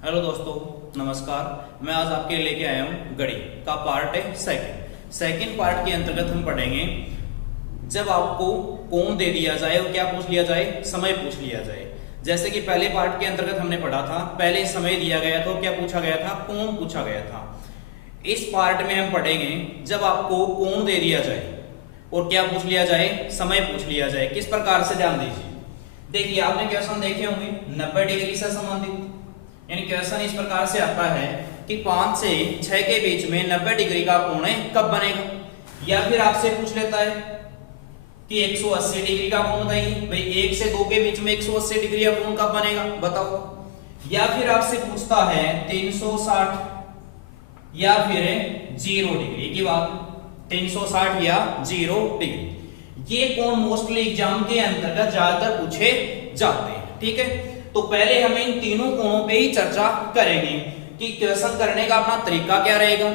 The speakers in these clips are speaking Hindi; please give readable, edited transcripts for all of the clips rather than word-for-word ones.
हेलो दोस्तों, नमस्कार। मैं आज आपके लिए लेके आया हूँ गणित का पार्ट है सेकंड पार्ट के अंतर्गत हम पढ़ेंगे जब आपको कोण दे दिया जाए और क्या पूछ लिया जाए, समय पूछ लिया जाए। जैसे कि पहले पार्ट के अंतर्गत हमने पढ़ा था, पहले समय दिया गया था, क्या पूछा गया था, कोण पूछा गया था। इस पार्ट में हम पढ़ेंगे जब आपको कोण दे दिया जाए और क्या पूछ लिया जाए, समय पूछ लिया जाए। किस प्रकार से, ध्यान दीजिए। देखिए, आपने क्वेश्चन देखे होंगे 90 डिग्री से संबंधित, यानी क्वेश्चन इस प्रकार से आता है कि 5 से 6 के बीच में 90 डिग्री का कोण कब बनेगा। या फिर आपसे पूछ लेता है कि 180 डिग्री का कोण बताइए, भाई 1 से 2 के बीच में 180 डिग्री का कोण कब बनेगा, बताओ। या फिर आपसे पूछता है 360 या फिर 0 डिग्री की बात, 360 या 0 डिग्री। ये कोण मोस्टली एग्जाम के अंतर्गत ज्यादातर पूछे जाते हैं, ठीक है। तो पहले हम इन तीनों कोणों पे ही चर्चा करेंगे कि क्वेश्चन करने का अपना तरीका क्या रहेगा।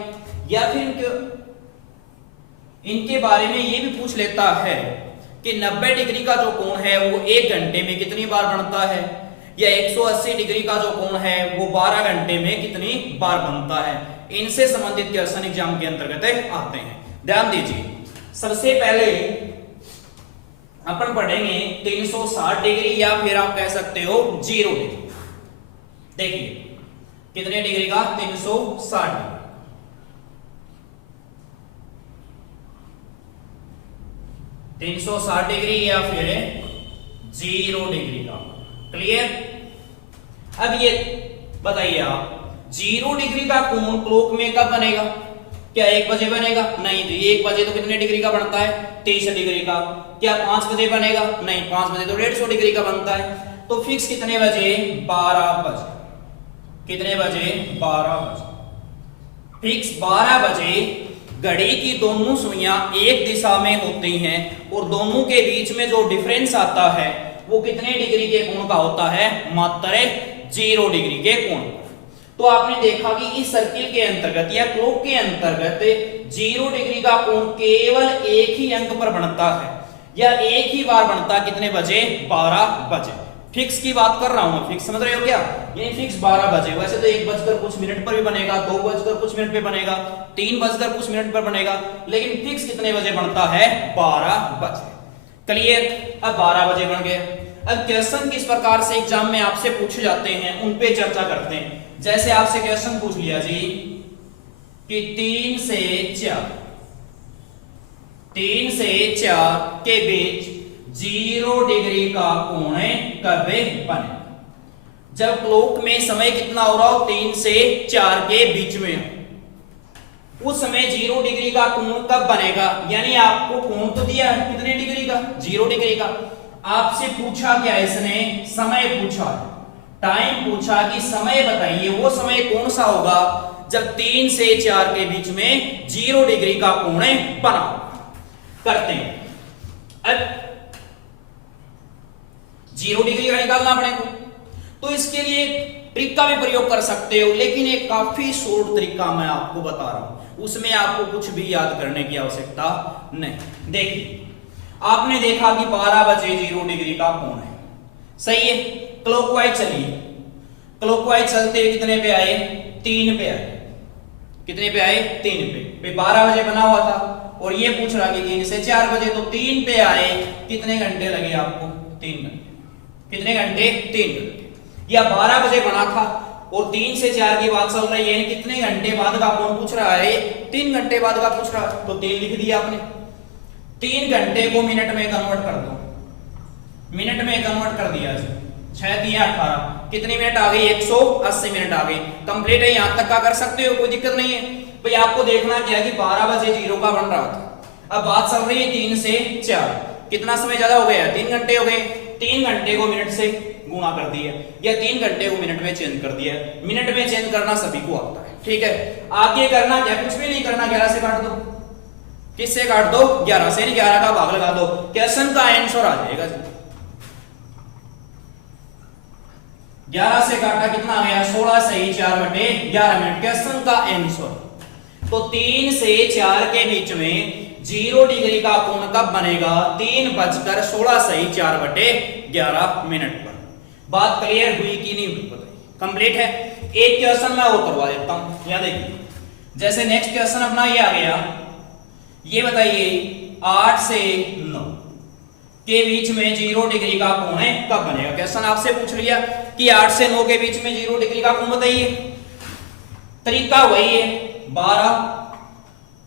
या फिर इनके बारे में ये भी पूछ लेता है कि 90 डिग्री का जो कोण है वो 1 घंटे में कितनी बार बनता है, या 180 डिग्री का जो कोण है वो 12 घंटे में कितनी बार बनता है। इनसे संबंधित क्वेश्चन एग्जाम के अंतर्गत आते हैं। ध्यान दीजिए, सबसे पहले अपन पढ़ेंगे 360 डिग्री या फिर आप कह सकते हो 0 डिग्री। देखिए कितने डिग्री का, 360 डिग्री। 360 डिग्री या फिर 0 डिग्री का। क्लियर। अब ये बताइए आप, 0 डिग्री का कोण क्लॉक में कब बनेगा? क्या 1 बजे बनेगा? नहीं। तो 1 बजे तो कितने डिग्री का बनता है, 30 डिग्री का। क्या 5 बजे बनेगा? नहीं, 5 बजे तो 150 डिग्री का बनता है। तो फिक्स कितने बजे, 12 बजे। कितने बजे, 12 बजे। फिक्स 12 बजे घड़ी की दोनों सुइयां एक दिशा में होती हैं और दोनों के बीच में जो डिफरेंस आता है वो कितने डिग्री के कोण का होता है, मात्र 0 डिग्री के कोण। तो आपने देखा कि इस सर्किल के अंतर्गत या क्लॉक के अंतर्गत 0 डिग्री का कोण केवल एक ही अंक पर बनता है या एक ही बार बनता। कितने बजे, 12 बजे। फिक्स की बात कर रहा हूं मैं, फिक्स समझ रहे हो क्या, ये फिक्स 12 बजे। वैसे तो 1 बजकर कुछ मिनट पर भी बनेगा, 2 बजकर कुछ मिनट पे बनेगा, 3 बजकर कुछ मिनट पर बनेगा, लेकिन फिक्स कितने बजे बनता है, 12 बजे। क्लियर। अब 12 बजे बन गया। अब क्वेश्चन किस प्रकार से एग्जाम में आपसे पूछे जाते हैं उन पे चर्चा करते हैं। जैसे आपसे क्वेश्चन पूछ लिया जी कि 3 से 4 के बीच 0 डिग्री का कोण कब बने। जब क्लॉक में समय कितना हो रहा हो, 3 से 4 के बीच में, उस समय 0 डिग्री का कोण कब बनेगा। यानी आपको कोण तो दिया है कितने डिग्री का, 0 डिग्री का। आपसे पूछा क्या, इसने समय पूछा, टाइम पूछा कि समय बताइए, वो समय कौन सा होगा जब 3 से 4 के बीच में 0 डिग्री का कोण बना। करते हैं। अब 0 डिग्री का निकालना अपने को, तो इसके लिए ट्रिक का भी प्रयोग कर सकते हो, लेकिन एक काफी शॉर्ट तरीका मैं आपको बता रहा हूं, उसमें आपको कुछ भी याद करने की आवश्यकता नहीं। देखिए, आपने देखा कि 12 बजे 0 डिग्री का कोण है, सही है। क्लॉकवाइज चलिए, क्लॉकवाइज चलते कितने पे आए, 3 पे आए। कितने पे आए, 3 पे। 12 बजे बना हुआ था और ये पूछ रहा कि 3 से 4 बजे, तो 3 पे आए। कितने घंटे लगे आपको, 3 घंटे। कितने घंटे, 3 घंटे। या 12 बजे बना था और 3 से 4 की बात चल रही है, कितने घंटे बाद का कोण पूछ रहा है, 3 घंटे बाद का पूछ रहा है, तो 3 लिख दिया आपने। 3 घंटे को मिनट में कन्वर्ट कर दो, मिनट में कन्वर्ट कर दिया जी, 6 3 18, कितनी मिनट आ गई, 180 मिनट आ गई। कंप्लीट है, यहां तक का कर सकते हो, कोई दिक्कत नहीं है। भाई आपको देखना क्या कि 12 बजे 0 का बन रहा था, अब बात चल रही है 3 से 4, कितना समय ज्यादा हो गया, 3 घंटे हो गए। 3 घंटे को मिनट से गुणा कर दिया या 3 घंटे को मिनट में चेंज कर दिया। मिनट में चेंज करना सभी को आता है, ठीक है। आगे करना क्या, कुछ भी नहीं करना, 11 से काट दो। किससे काट दो, 11 से, 11 का भाग लगा दो, क्वेश्चन का आंसर आ जाएगा जी। 11 से काटा कितना आ गया, 16 सही 4 बटे 11 मिनट, क्वेश्चन का आंसर। तो 3 से 4 के बीच में 0 डिग्री का कोण कब बनेगा, 3:16 सही 4 बटे 11 मिनट पर। बात क्लियर हुई कि नहीं हुई बताइए। कंप्लीट है। एक क्वेश्चन मैं और करवा देता हूं, यहां देखिए जैसे नेक्स्ट क्वेश्चन अपना ये आ गया, ये बताइए 8 से 9 के बीच में 0 डिग्री का कोण है कब बनेगा। क्वेश्चन आपसे पूछ लिया कि 8 से 9 के बीच में 0 डिग्री का कोण बताइए। तरीका वही है 12,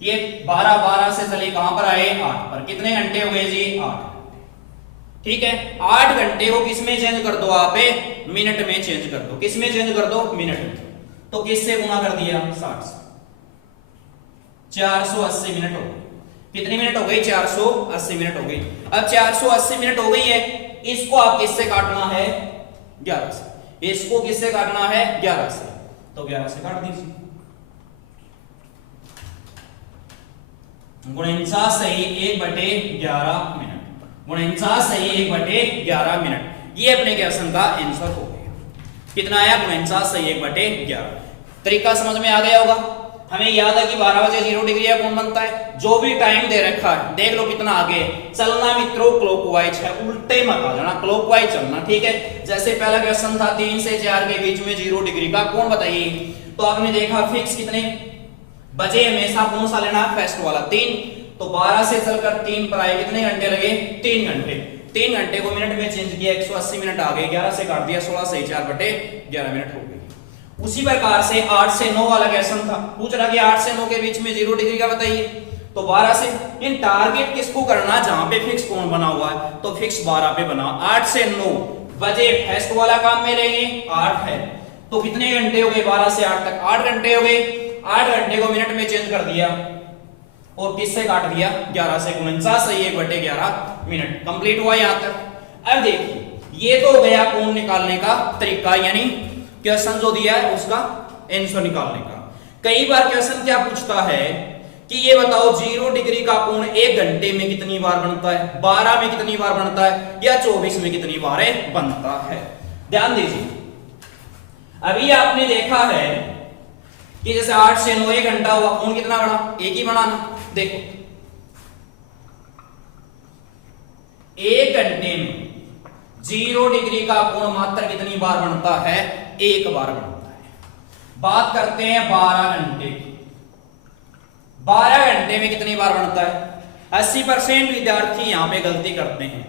ये 12 से चले कहां पर आए 8 पर, कितने घंटे हो गए जी 8। ठीक है, 8 घंटे को किस में चेंज कर दो आप, मिनट में चेंज कर दो। किस में चेंज कर दो, मिनट में। तो किससे गुना कर दिया 60 से, 480 मिनट हो गई। कितनी मिनट हो गई 480 मिनट हो गई। अब 480 मिनट हो गई है, इसको आप किससे काटना है 11 से, इसको किससे काटना है 11 से, तो 11 से काट दीजिए। 49 सही 1/11 मिनट, 49 सही 1/11 मिनट। ये अपने क्वेश्चन का आंसर हो गया। कितना आया 49 सही 1/11। तरीका समझ में आ गया होगा। हमें याद है कि 12 बजे 0 डिग्री का कोण बनता है। जो भी टाइम दे रखा है देख लो कितना आगे चलना मित्रों, क्लॉकवाइज है, उल्टे मत आ जाना, क्लॉकवाइज चलना। ठीक है, जैसे पहला क्वेश्चन था 3 से 4 के बीच में 0 डिग्री का कोण बताइए, तो आपने देखा फिक्स कितने बजे हमेशा कौन सा लेना, फर्स्ट वाला 3। तो 12 से चलकर 3 पर आए, कितने घंटे लगे 3 घंटे। 3 घंटे को मिनट में चेंज किया 180 मिनट आ गए, 11 से काट दिया 16 से 4/11 मिनट हो गई। उसी प्रकार से 8 से 9 वाला क्वेश्चन था, पूछ रहा कि 8 से 9 के बीच में 0 डिग्री का बताइए। तो 12 से इन टारगेट किसको करना, जहां पे फिक्स कोण बना हुआ है, तो फिक्स 12 पे बना। 8 से 9 बजे फर्स्ट वाला काम में रहेंगे, 8 है तो कितने घंटे हो गए 12 से 8 तक, 8 घंटे हो गए। 8 घंटे को मिनट में चेंज कर दिया और किससे काट दिया 11 से, 49 सही 1/11 मिनट। कंप्लीट हुआ यहां तक। अब देखिए ये तो हो गया कोण निकालने का तरीका, यानी क्वेश्चन जो दिया है उसका आंसर निकालने का। कई बार क्वेश्चन क्या पूछता है कि ये बताओ 0 डिग्री का कोण 1 घंटे में कितनी बार बनता है, 12 में कितनी बार बनता है, या 24 में कितनी बार बनता है। ध्यान दीजिए, अभी आपने देखा है कि जैसे 8 से 9 1 घंटा हुआ, कोण कितना बना, एक ही बनाना। देखो 1 घंटे में 0 डिग्री का कोण मात्र कितनी बार बनता है, 1 बार बनता है। बात करते हैं 12 घंटे की। 12 घंटे में कितनी बार बनता है, 80% विद्यार्थी यहां पे गलती करते हैं।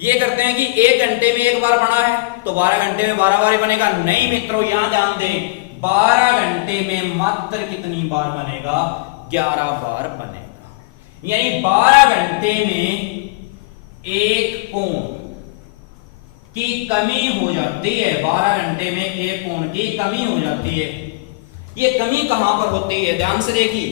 ये करते हैं कि 1 घंटे में 1 बार बना है तो 12 घंटे में 12 बार ही बनेगा। नहीं मित्रों, यहां ध्यान दें, 12 घंटे में मात्र कितनी बार बनेगा, 11 बार बनेगा। यानी 12 घंटे में एक कोण की कमी हो जाती है, 12 घंटे में एक कोण की कमी हो जाती है। ये कमी कहां पर होती है, ध्यान से देखिए,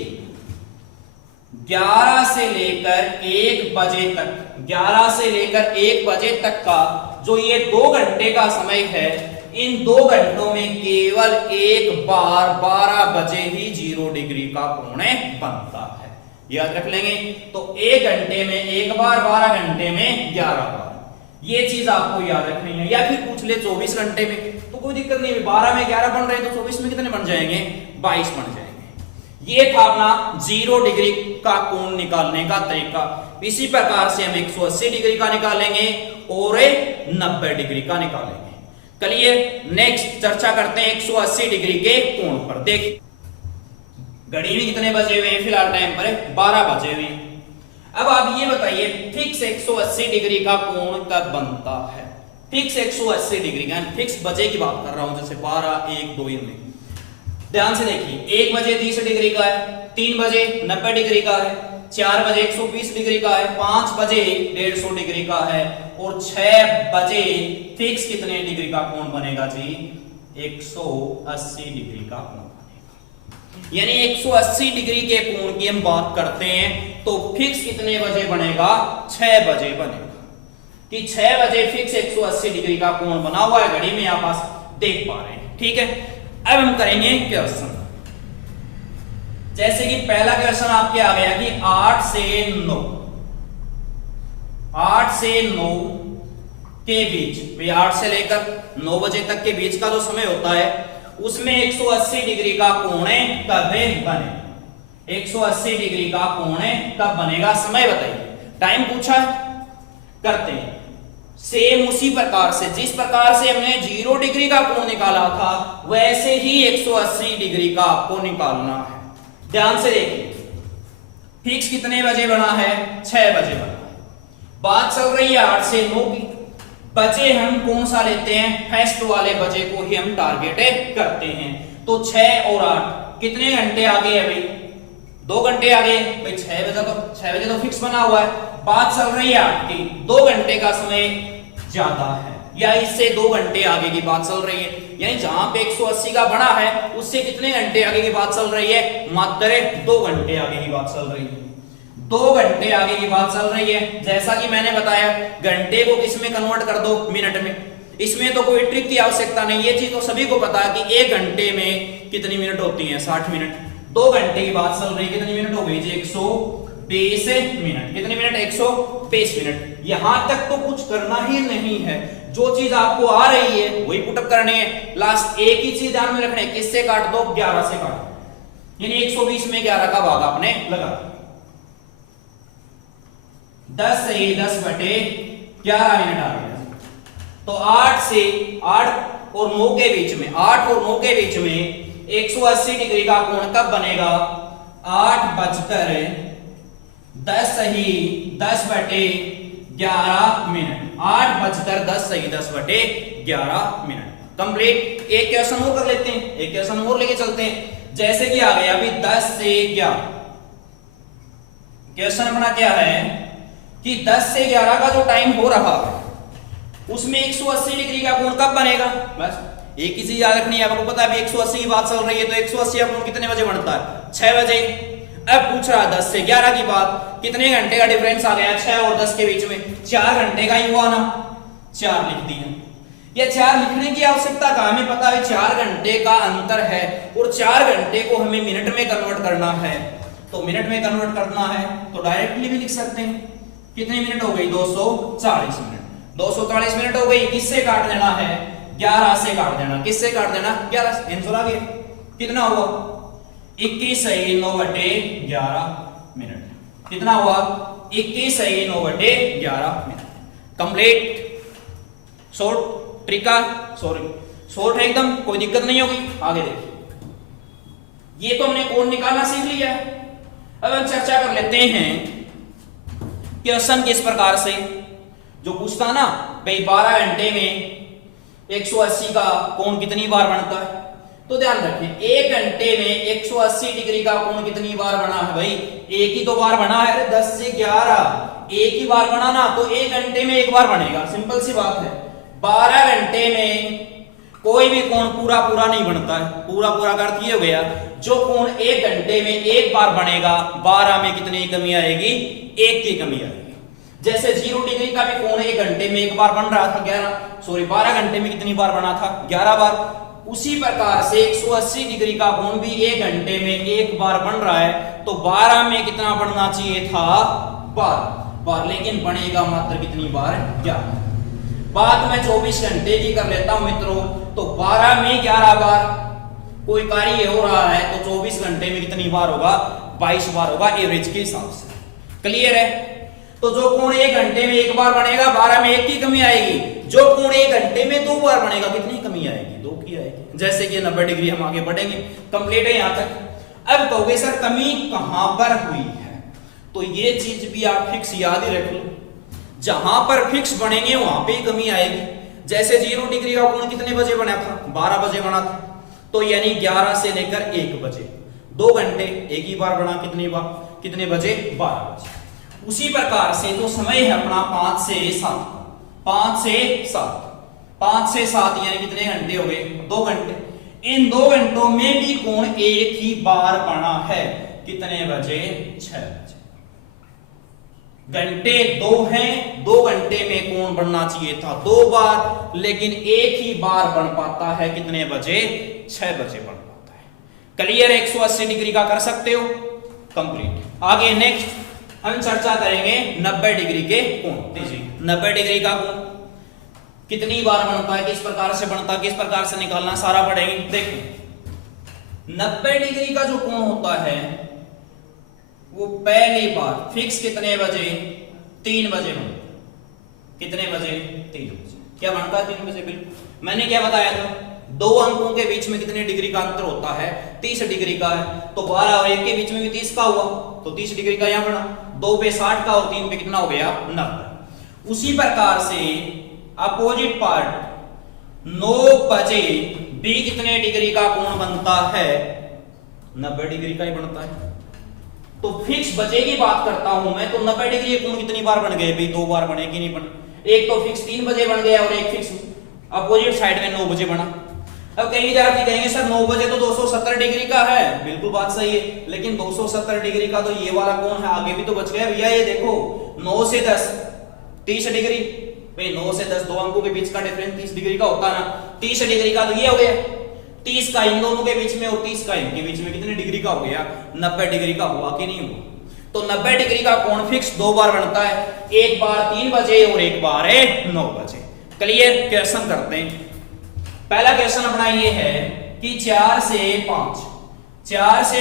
11 से लेकर 1 बजे तक, 11 से लेकर 1 बजे तक का जो ये 2 घंटे का समय है, इन 2 घंटों में केवल एक बार 12 बजे ही 0 डिग्री का कोण बनता है। याद रख लेंगे। तो 1 घंटे में एक बार, 12 घंटे में 11 बार, ये चीज आपको याद रखनी है। या फिर पूछ ले 24 घंटे में, तो कोई दिक्कत नहीं, 12 में 11 बन रहे हैं तो 24 में कितने बन जाएंगे, 22 बन जाएंगे। ये था अपना 0 डिग्री का कोण निकालने का तरीका। इसी प्रकार से हम 180 डिग्री का निकालेंगे और 90 डिग्री का निकालेंगे। चलिए नेक्स्ट चर्चा करते हैं 180 डिग्री के कोण पर। देख घड़ी में कितने बजे हुए हैं, फिलहाल टाइम पर 12 बजे हुए। अब आप ये बताइए फिक्स 180 डिग्री का कोण कब बनता है। फिक्स 180 डिग्री का, फिक्स बजे की बात कर रहा हूं, जैसे 12 1 2 में। ध्यान से देखिए, 1 बजे 30 डिग्री का है, 3 बजे 90 डिग्री का है, 4 बजे 120 डिग्री का है, 5 बजे 150 डिग्री का है और 6 बजे फिक्स कितने डिग्री का कोण बनेगा जी, 180 डिग्री का कोण बनेगा। यानी 180 डिग्री के कोण की हम बात करते हैं तो फिक्स कितने बजे बनेगा, 6 बजे बनेगा। कि 6 बजे फिक्स 180 डिग्री का कोण बना हुआ है, घड़ी में आप पास देख पा रहे हैं। ठीक है, अब हम करेंगे क्वेश्चन। जैसे कि पहला क्वेश्चन आपके आ गया कि 8 से 9, 8 से 9 के बीच, 8 से लेकर 9 बजे तक के बीच का जो समय होता है उसमें 180 डिग्री का कोण कब बनेगा, 180 डिग्री का कोण कब बनेगा, समय बताइए। टाइम पूछा है, करते हैं। सेम उसी प्रकार से जिस प्रकार से हमने 0 डिग्री का कोण निकाला था वैसे ही 180 डिग्री का आपको निकालना है। ध्यान से देखिए, फिक्स कितने बजे बना है? 6 बजे बना है। बात चल रही है 8 से 9 की। बजे हम कौन सा लेते हैं? फर्स्ट वाले बजे को ही हम टारगेट करते हैं। तो 6 और 8 कितने घंटे आगे है भाई? 2 घंटे आगे भाई। 6 बजे तो फिक्स बना हुआ है। बात चल रही है 8 की, 2 घंटे का समय ज्यादा है या इससे 2 घंटे आगे की बात चल रही है। यानी जहां पे 180 का बना है उससे कितने घंटे आगे की बात चल रही है? मात्र 2 घंटे आगे की बात चल रही है। 2 घंटे आगे की बात चल रही है। जैसा कि मैंने बताया, घंटे को किस में कन्वर्ट कर दो? मिनट में। इसमें तो कोई ट्रिक की आवश्यकता नहीं, ये चीज तो सभी को पता है कि 1 घंटे में कितनी मिनट होती है? 60 मिनट। 2 घंटे की बात चल रही है, कितनी मिनट हो गई जी? 120 मिनट। कितनी मिनट? 120 मिनट। यहां तक तो कुछ करना ही नहीं है, जो चीज आपको आ रही है वही पुटअप करनी है। लास्ट एक ही चीज ध्यान में रखना है, किससे काट दो? 11 से काट दो। यानी 120 में 11 का भाग आपने लगा। 10 से 10 बटे 11 मिनट आ गया। तो 8 से 8 और 9 के बीच में, 8 और 9 के बीच में 180 डिग्री का कोण कब बनेगा? 8 बजकर 10 सही 10 बटे 11 मिनट। 8 बजकर 10 सही 10 बटे 11 मिनट। कंप्लीट। एक क्वेश्चन और कर लेते हैं, एक क्वेश्चन और लेके चलते हैं। जैसे कि आ गया अभी 10 से 11। क्वेश्चन अपना क्या है कि 10 से 11 का जो टाइम हो रहा है उसमें 180 डिग्री का कोण कब बनेगा? बस एक ही चीज याद रखनी है। आपको पता है अभी 180 की बात चल रही है, तो 180 का कोण कितने बजे बनता है? 6 बजे। अब पूछ रहा 10 से 11 की बात, कितने घंटे का डिफरेंस आ गया? 6 और 10 के बीच में 4 घंटे का ही हुआ ना। 4 लिख दिया। ये 4 लिखने की आवश्यकता कहां? हमें पता है 4 घंटे का अंतर है और 4 घंटे को हमें मिनट में कन्वर्ट करना है। तो मिनट में कन्वर्ट करना है तो डायरेक्टली भी लिख सकते हैं। कितनी मिनट हो गई? 240 मिनट। 240 मिनट हो गई। किससे काट देना है? 11 से काट देना। किससे काट देना? 11 से। आंसर आ गया। कितना हुआ? 21 सही 9 बटे 11 मिनट। कितना हुआ? 21 सही 9 बटे 11 मिनट। कंप्लीट। शॉर्ट ट्रिका, सॉरी शॉर्ट है एकदम, कोई दिक्कत नहीं होगी। आगे देखिए, ये तो हमने कोण निकालना सीख लिया है। अब हम चर्चा कर लेते हैं क्वेश्चन किस प्रकार से जो पूछता ना भाई 12 घंटे में 180 का कोण कितनी बार बनता है। तो ध्यान रखें 1 घंटे में 180 डिग्री का कोण कितनी बार बना है? भाई एक ही तो बार बना है। 10 से 11 एक ही बार बना ना, तो 1 घंटे में एक बार बनेगा। सिंपल सी बात है। 12 घंटे में कोई भी कोण पूरा पूरा नहीं बनता है। पूरा पूरा का अर्थ ये हो गया जो कोण 1 घंटे में एक बार बनेगा 12 में कितनी कमी आएगी? 1 की कमी आएगी। जैसे 0 डिग्री का भी कोण 1 घंटे में एक बार बन रहा था 12 घंटे में कितनी बार बना था? 11 बार। उसी प्रकार से 180 डिग्री का कोण भी 1 घंटे में एक बार बन रहा है, तो 12 में कितना बनना चाहिए था? 12 बार। लेकिन बनेगा मात्र कितनी बार? 11। बात मैं 24 घंटे की कर लेता हूं मित्रों, तो 12 में 11 बार कोई कार्य हो रहा है तो 24 घंटे में कितनी बार होगा? 22 बार होगा एवरेज के हिसाब से। क्लियर है? तो जो कोण 1 घंटे में एक बार बनेगा 12 में 1 की कमी आएगी। जो कोण 1 घंटे में 2 बार बनेगा कितनी कमी आएगी? 2 की आएगी। जैसे कि 90 डिग्री हम आगे बढ़ेंगे। कंप्लीट है यहां तक। अब कहोगे सर कमी कहां पर हुई है? तो ये चीज भी आप फिक्स याद ही रख लो। जहां पर फिक्स बनेंगे वहां पे ही कमी आएगी। जैसे 0 डिग्री का कोण कितने बजे बना था? 12 बजे बना था। तो यानी 11 से लेकर 1 बजे 2 घंटे एक ही बार बना। कितनी बार? कितने बजे? 12 बजे। उसी प्रकार से जो समय है अपना 5 से 7, 5 से 7, 5 से 7 यानी कितने घंटे हो गए? 2 घंटे। इन 2 घंटों में भी कोण एक ही बार बना है। कितने बजे? 6 बजे। घंटे 2 हैं, 2 घंटे में कोण बनना चाहिए था 2 बार, लेकिन एक ही बार बन पाता है। कितने बजे? 6 बजे बन पाता है। क्लियर? 180 डिग्री का कर सकते हो। कंप्लीट। आगे नेक्स्ट हम चर्चा करेंगे 90 डिग्री के कोण। देखिए 90 डिग्री का कोण कितनी बार बनता है, किस प्रकार से बनता है, किस प्रकार से निकालना, सारा पढ़ेंगे। देखो 90 डिग्री का जो कोण होता है वो पहली बार फिक्स कितने बजे? 3 बजे बनता है। कितने बजे? 3 बजे। क्या बनता है 3 बजे? बिल्कुल। मैंने क्या बताया था, दो अंकों के बीच में कितने डिग्री का अंतर होता है? 30 डिग्री का है। तो 12 और 1 के बीच में भी 30 का हुआ, तो 30 डिग्री का यहां बना। 2 पे 60 का और 3 पे कितना हो गया? 90। उसी प्रकार से अपोजिट पार्ट 9 बजे भी कितने डिग्री का कोण बनता है? 90 डिग्री का ही बनता है। तो फिक्स बजे की बात करता हूं मैं, तो 90 डिग्री कोण कितनी बार बन गए भाई? 2 बार बने कि नहीं बने? एक तो फिक्स 3 बजे बन गया और एक फिक्स अपोजिट साइड में 9 बजे बना। अब कई विद्यार्थी कहेंगे सर 9 बजे तो 270 डिग्री का है। बिल्कुल बात सही है, लेकिन 270 डिग्री का तो ये वाला कोण है, आगे भी तो बच गया भैया। ये देखो 9 से 10 30 डिग्री भाई, 9 से 10 दो अंकों के बीच का डिफरेंस 30 डिग्री का होता है ना। 30 डिग्री का तो ये हो गया, 30 का इन दोनों के बीच में और 30 का इनके बीच में कितने डिग्री का हो गया? 90 डिग्री का हुआ कि नहीं हुआ? तो 90 डिग्री का कोण फिक्स 2 बार बनता है, एक बार 3 बजे और एक बार 9 बजे। क्लियर? क्वेश्चन करते हैं। पहला क्वेश्चन अपना ये है कि 4 से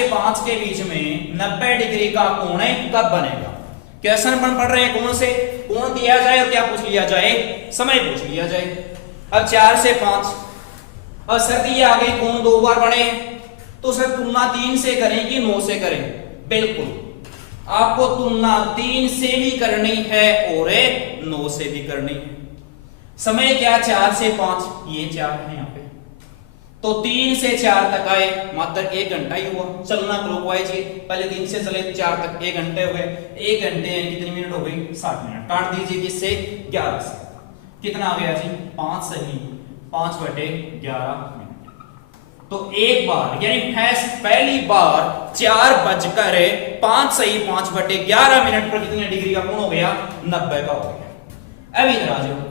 5 के बीच में 90 डिग्री का कोण कब बनेगा? क्वेश्चन अपन पढ़ रहे हैं कोण से, कोण दिया जाए और क्या पूछ लिया जाए? समय पूछ लिया जाए। अब 4 से 5, और सर दिए आगे कोण 2 बार बने, तो सर तुलना 3 से करें कि 9 से करें? बिल्कुल, आपको तुलना 3 से भी करनी है और 9 से भी करनी है। समय क्या? 4 से 5, ये 4 है यहाँ पे, तो 3 से 4 तक आए, मात्र 1 घंटा ही हुआ। चलना क्लॉकवाइज के, पहले 3 से चले 4 तक 1 घंटे हो गए। 1 घंटे कितनी मिनट हो गई? 60 मिनट। काट दीजिए किससे? 11 से। कितना आ गया जी? 5 सही 5/11 मिनट। तो एक बार यानी पहली बार 4 बजकर 5 सही 5/11 मिनट पर कितने डिग्री का कोण हो गया? 90 का हो गया। अब इधर आ जाओ,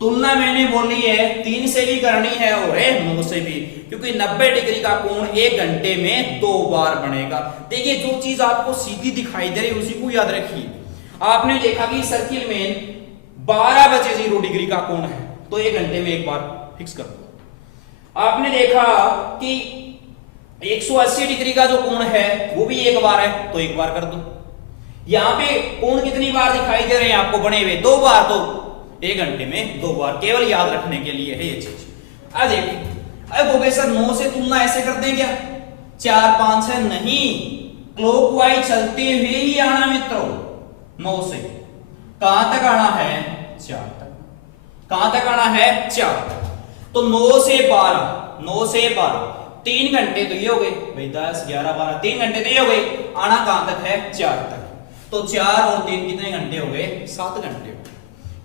तुलना मैंने बोली है 3 से भी करनी है और 9 से भी, क्योंकि 90 डिग्री का कोण 1 घंटे में 2 बार बनेगा। देखिए जो चीज आपको सीधी दिखाई दे रही है उसी को याद रखिए। आपने देखा कि सर्किल में 12 बजे 0 डिग्री का कोण है, तो 1 घंटे में एक बार फिक्स कर दो। आपने देखा कि 180 डिग्री का जो कोण है वो भी एक बार है, तो एक बार कर दो। यहां पे कोण कितनी बार दिखाई दे रहे हैं आपको बने हुए? 2 बार, तो 1 घंटे में 2 बार, केवल याद रखने के लिए है ये चीज। अब देखिए, अब हो गए सर 9 से तुलना ऐसे कर दें क्या? 4 5 है, नहीं, क्लॉकवाइज चलते हुए ही आना मित्रों। 9 से कहां तक आना है? 4 तक। कहां तक आना है? 4 तक। तो 9 से 12 3 घंटे तो ये हो गए भाई, 10 11 12 3 घंटे तो ये हो गए। आना कहां तक है? 4 तक। तो 4 और 3 कितने घंटे हो गए? 7 घंटे हो गए।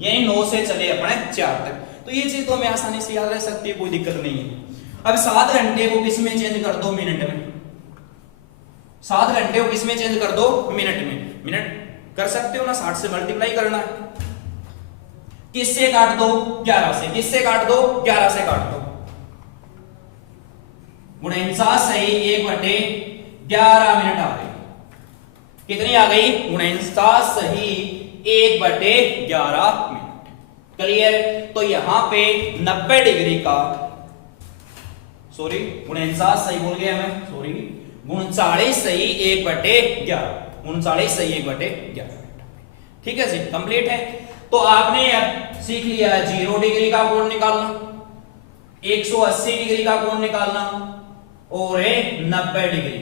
यानी 9 से चले अपने 4 तक। तो ये चीज तो हमें आसानी से याद रह सकती है, कोई दिक्कत नहीं है। अब 7 घंटे को किस में चेंज कर दो? मिनट में। 7 घंटे को किस में चेंज कर दो? मिनट में। मिनट कर सकते हो ना, 60 से मल्टीप्लाई करना है। किससे काट दो? 11 से। किससे काट दो? 11 से काट दो। 49 सही 1/11 मिनट आ गई। कितनी आ गई? 49 सही 1/11 मिनट। क्लियर? तो यहां पे 90 डिग्री का, सॉरी 49 सही बोल गया मैं, सॉरी 39 सही 1/11, 39 सही 1/11 मिनट। ठीक है जी, कंप्लीट है। तो आपने अब सीख लिया 0 डिग्री का कोण निकालना, 180 डिग्री का कोण निकालना और 90 डिग्री।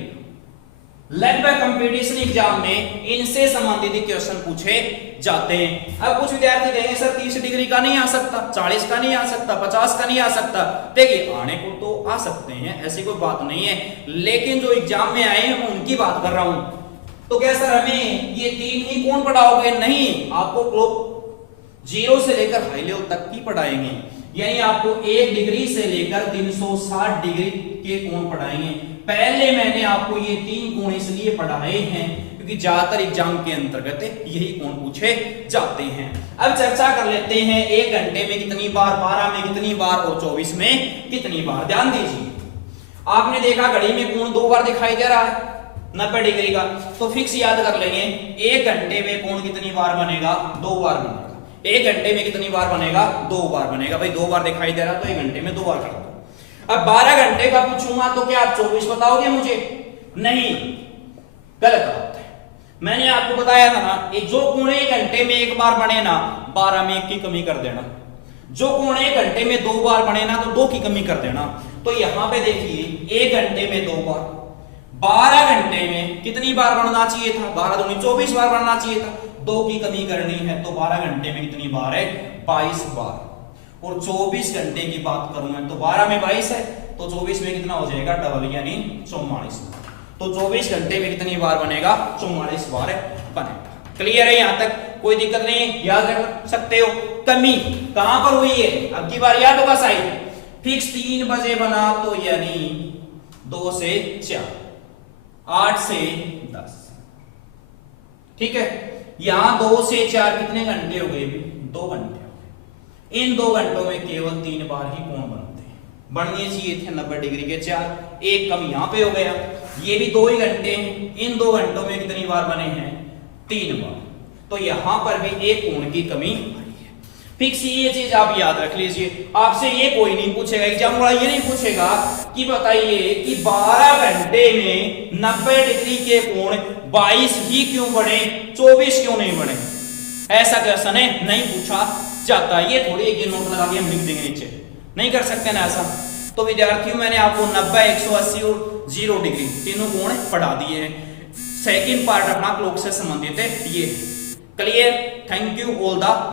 लगभग कंपटीशन एग्जाम में इनसे संबंधित क्वेश्चन पूछे जाते हैं। अब कुछ विद्यार्थी कहेंगे सर 30 डिग्री का नहीं आ सकता, 40 का नहीं आ सकता, 50 का नहीं आ सकता। देखिए आने को तो आ सकते हैं, ऐसी कोई बात नहीं है, लेकिन जो एग्जाम में आए हैं मैं उनकी बात कर रहा हूं। तो क्या सर हमें ये 3 ही कोण पढ़ाओगे? नहीं, आपको क्लोक 0 से लेकर हाई लेवल तक की पढ़ाएंगे। यानी आपको 1 डिग्री से लेकर 360 डिग्री के कोण पढ़ाएंगे। पहले मैंने आपको ये 3 कोण इसलिए पढ़ाए हैं क्योंकि ज्यादातर एग्जाम के अंतर्गत यही कोण पूछे जाते हैं। अब चर्चा कर लेते हैं 1 घंटे में कितनी बार, 12 में कितनी बार और 24 में कितनी बार। ध्यान दीजिए, आपने देखा घड़ी में कोण 2 बार दिखाई दे रहा है 90 डिग्री का, तो फिक्स याद कर लेंगे 1 घंटे में कोण कितनी बार बनेगा? 2 बार बनेगा। 1 घंटे में कितनी बार बनेगा? 2 बार बनेगा। भाई 2 बार दिखाई दे रहा तो 1 घंटे में 2 बार कर दो। अब 12 घंटे का पूछूंगा तो क्या आप 24 बताओगे मुझे? नहीं, गलत बात है। मैंने आपको बताया था ना, ये जो कोण 1 घंटे में एक बार बने ना, 12 में 1 की कमी कर देना। जो कोण 1 घंटे में 2 बार बने ना, तो 2 की कमी कर देना। तो यहां पे देखिए 1 घंटे में 2 बार, 12 घंटे में कितनी बार बनना चाहिए था? 12 दूनी 24 बार बनना चाहिए था। 2 की कमी करनी है, तो 12 घंटे में कितनी बार है? 22 बार। और 24 घंटे की बात करूं मैं, तो 12 में 22 है, तो 24 में कितना हो जाएगा? डबल, यानी 44। तो 24 घंटे में कितनी बार बनेगा? 44 बार बनेगा। क्लियर है यहां तक? कोई दिक्कत नहीं, याद रख सकते हो। कमी कहां पर हुई है? अब की बार याद होगा साइड फिक्स 3 बजे बना, तो यानी 2 से 4, 8 से 10, ठीक है। यहां 2 से 4 कितने घंटे हो गए? 2 घंटे हो गए। इन 2 घंटों में केवल 3 बार ही कोण बनते हैं। बनने चाहिए थे 90 डिग्री के 4, एक कम यहां पे हो गया। ये भी 2 ही घंटे हैं, इन 2 घंटों में कितनी बार बने हैं? 3 बार। तो यहां पर भी एक कोण की कमी आई है। फिक्स ये चीज आप याद रख लीजिए। आपसे ये कोई नहीं पूछेगा, एग्जाम वाला ये नहीं पूछेगा कि बताइए कि 12 घंटे में 90 डिग्री के कोण 22 ही क्यों बने, 24 क्यों नहीं बने। ऐसा क्वेश्चन है, नहीं पूछा जाता। ये थोड़ी एक नोट लगा के हम लिख देंगे नीचे, नहीं कर सकते ना ऐसा। तो विद्यार्थियों मैंने आपको 90, 180 और 0 डिग्री तीनों कोण पढ़ा दिए हैं। सेकंड पार्ट अपना क्लॉक से संबंधित है ये। Clear? Thank you all the